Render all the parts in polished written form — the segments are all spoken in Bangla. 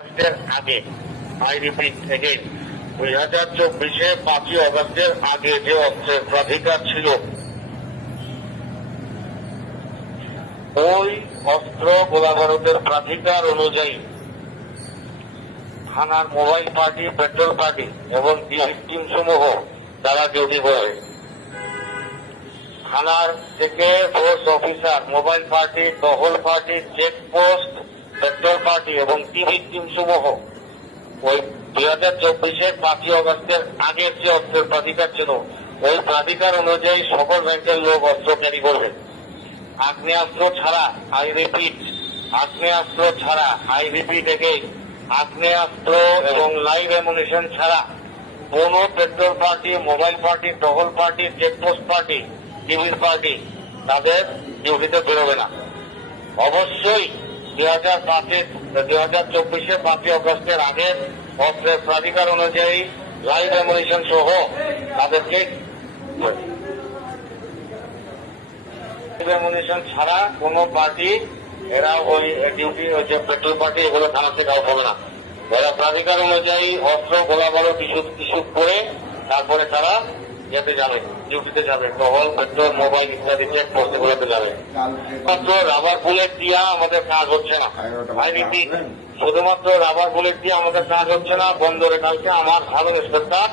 আগে আই রিপিট এগেইন 2024-এ 5ই অগস্টের আগে যে অস্ত্রের প্রাধিকার ছিল ওই অস্ত্র গোলাবারুদের প্রাধিকার অনুযায়ী থানার মোবাইল পার্টি, পেট্রোল পার্টি এবং টিম সমূহ তারা ডিউটি করে। থানার থেকে ফোর্স অফিসার, মোবাইল পার্টি, টহল পার্টি, চেকপোস্ট, পেট্রোল পার্টি এবং টিম সমূহ ওই 2024-এর 5ই অগস্টের আগের যে অস্ত্রের প্রাধিকার ছিল ওই প্রাধিকার অনুযায়ী সকল ব্যাংকের লোক অস্ত্র ক্যারি করবে। আগ্নেয়াস্ত্র ছাড়া, আই রিপিট, আগ্নেয়াস্ত্র ছাড়া, আই রিপিট এগেইন, আগ্নেয়াস্ত্র এবং লাইভ অ্যামুনিশন ছাড়া কোন পেট্রোল পার্টি, মোবাইল পার্টি, টহল পার্টি, চেকপোস্ট পার্টি, টিভির পার্টি তাদের ডিউটিতে বেরোবে না। অবশ্যই 2024-এর 5ই অগস্টের আগের অস্ত্রের প্রাধিকার অনুযায়ী লাইভ অ্যামুনিশন সহ তাদেরকে অ্যামুনিশন ছাড়া কোন পার্টি এরা ওই ডিউটি যে পেট্রোল পার্টি এগুলো থানা থেকে আউট হবে না। এরা প্রাধিকার অনুযায়ী অস্ত্র গোলাবারুদ ইস্যু করে তারপরে তারা যেতে যাবে, ডিউটিতে যাবে, টহল, পেট্রোল, মোবাইল ইত্যাদি চেক পোস্টে গুলোতে যাবে। মাত্র রাবার বুলেট দিয়ে আমাদের কাজ হচ্ছে না। আই রিপিট, শুধুমাত্র রাবার বুলেট দিয়ে আমাদের কাজ হচ্ছে না। বন্দরে কালকে আমার সাধারণ ইন্সপেক্টর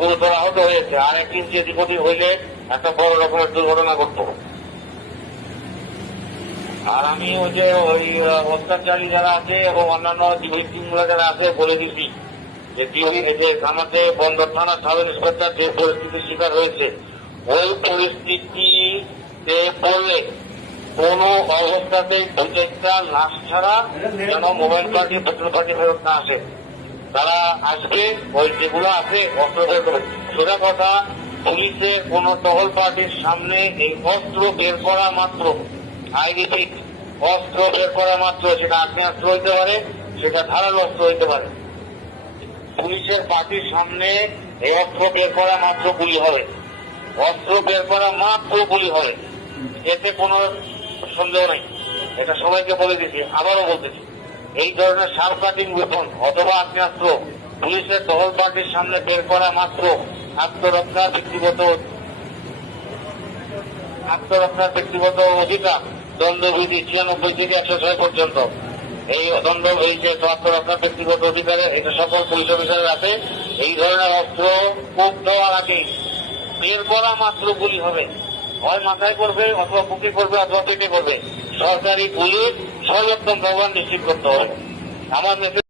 গুরুতর আহত হয়েছে। আর 1 ইঞ্চি এদিক ওদিক হইলে একটা বড় রকমের দুর্ঘটনা ঘটত। আর আমি ওই যে ওই অত্যাচারী যারা আছে এবং অন্যান্য টিমগুলো যারা আছে বলে দিচ্ছি যে আমাদের বন্দর থানার সাধারণ ইন্সপেক্টর যে পরিস্থিতির শিকার হয়েছে ওই পরিস্থিতিতে পড়লে কোন অবস্থাতেই প্রত্যেকটা লাশ ছাড়া যেন মোবাইল পার্টি, পেট্রোল পার্টি ফেরত না আসে। তারা আসবে, ওই যেগুলো আছে অস্ত্র বের করবে। সোজা কথা, পুলিশের কোন টহল পার্টির সামনে এই অস্ত্র বের করা মাত্র, আই রিপিট, অস্ত্র বের করা মাত্র, সেটা আগ্নেয়াস্ত্র হইতে পারে, সেটা ধারালো অস্ত্র হইতে পারে, পুলিশের পার্টির সামনে এই অস্ত্র বের করা মাত্র গুলি হবে। অস্ত্র বের করা মাত্র গুলি হবে, এতে কোনো সন্দেহ নেই। এটা সবাইকে বলে দিচ্ছি, আবারও বলতেছি, এই ধরনের শার্প কাটিং ওয়েপন অথবা আগ্নেয়াস্ত্র পুলিশের টহল পার্টির সামনে বের করা মাত্র আত্মরক্ষার ব্যক্তিগত অধিকার, দণ্ডবিধি 96 থেকে 106 পর্যন্ত এই যে আত্মরক্ষার ব্যক্তিগত অধিকারে এটা সকল পুলিশ অফিসারের আছে। এই ধরনের অস্ত্র কূপ দেওয়ার আগে বের করা মাত্র গুলি হবে, হয় মাথায় করবে অথবা বুকে করবে অথবা পেটে করবে। সরকারি গুলির সর্বোত্তম ব্যবহার নিশ্চিত করতে হবে। আমার